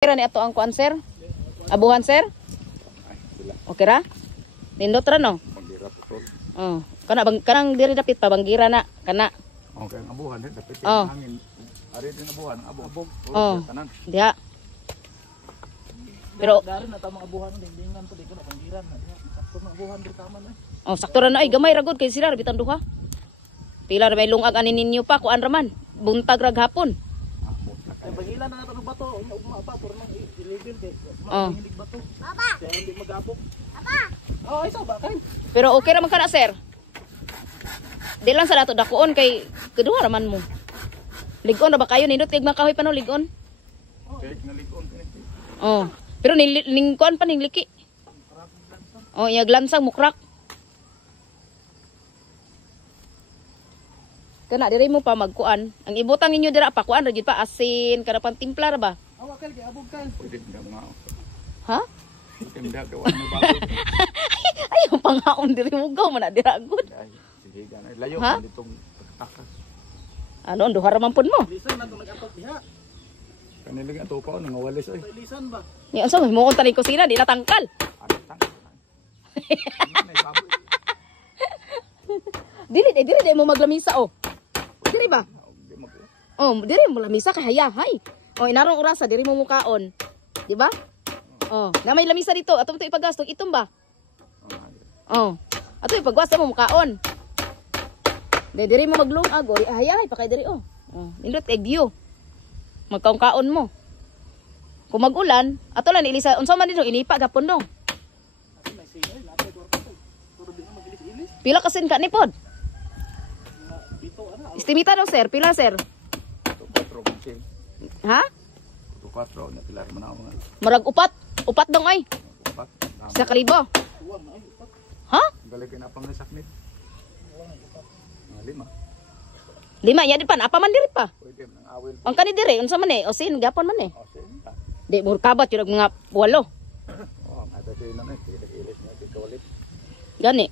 Kira ni ato ang kuan sir? Abuhan sir? Okay ra? Nindot ra no? Bangira putol. Oh, kanang diri dapit pa banggira na kana. Okay, ang abuhan din dapit Oh. hangin. Ari din abuhan, ang abog. Oh. Tanan. Diha. Pero Dari na tamang abuhan ng dingdingan to di ko na panggiran na. Sakto na abuhan di tama na. oh sakto ra na ay gamay ra gud kay sila bitan duha. Pila ra may lungag ani ninyo pa kuan ra man. Buntag ra gahapon. Kay bagila na ato bato, unya ugma pa tur nang illegal kay. Oh. Hindi bato. Papa. Kaya hindi magapok. Papa. Oh, ito ba kay? Pero okay ra man kana sir. Di lang sa dato dakuon kay keduha ra man mo. Ligon ra ba kayo nindot kay makahoy pa no ligon? Okay, nalikon. Oh. Pero ning kuan pa ning liki. Oh, iya glansang mukrak. Kana diri mo pa magkuan. Ang ibutang ninyo dira pa kuan ra jud pa asin kada pang timpla ra ba? Awa kay abog kan. Pwede nga mga. Ha? Pwede nga gawa mo bago. Ay, ang pangaon diri mo gaw man na dira gud. Ay, sige ganay. Layo Ha? man ditong takas. Ano, duha ra man pud mo. Lisan na to nagatok diha. Kanila nga to pa nangawalis oy. Lisan ba? Ni unsa mo unta ni kusina di na tangkal. Ano tang? Nay baboy. Dili mo maglamisa oh. Diri ba? Di mag. Oh, diri mo lamisa kay hayahay. Oh, inarong orasa diri mo mukaon. Di ba? Oh, na may lamisa dito. Ato to ipagastog itom ba? Oh. Ato ipagwasta mo mukaon. Diri mo maglungag o hayahay pa kay diri oh. Oh, nindot egg view. Magkaon-kaon mo. Kung mag-ulan, ato lang ilisa unsa man dito inipa gapon dong. May singay lapay to to. Puro di na magilis-ilis. Pila kasin ka ni pod? Bito ana. Estimita daw sir, pila sir? To 4 kasi. Ha? To 4 na pilar man ako nga. Marag upat. Upat dong ay. 4. Sa kalibo. Tuwang na ay upat. Ha? Galing na pang saknit. 5. 5 ya di pa apa man diri pa. Pwede nang awil. Ang kani diri unsa man eh? O sin gapon man eh. O sige. Di mo kabat yung mga 8. Oh, ada din na ilis na dito ulit. Gani.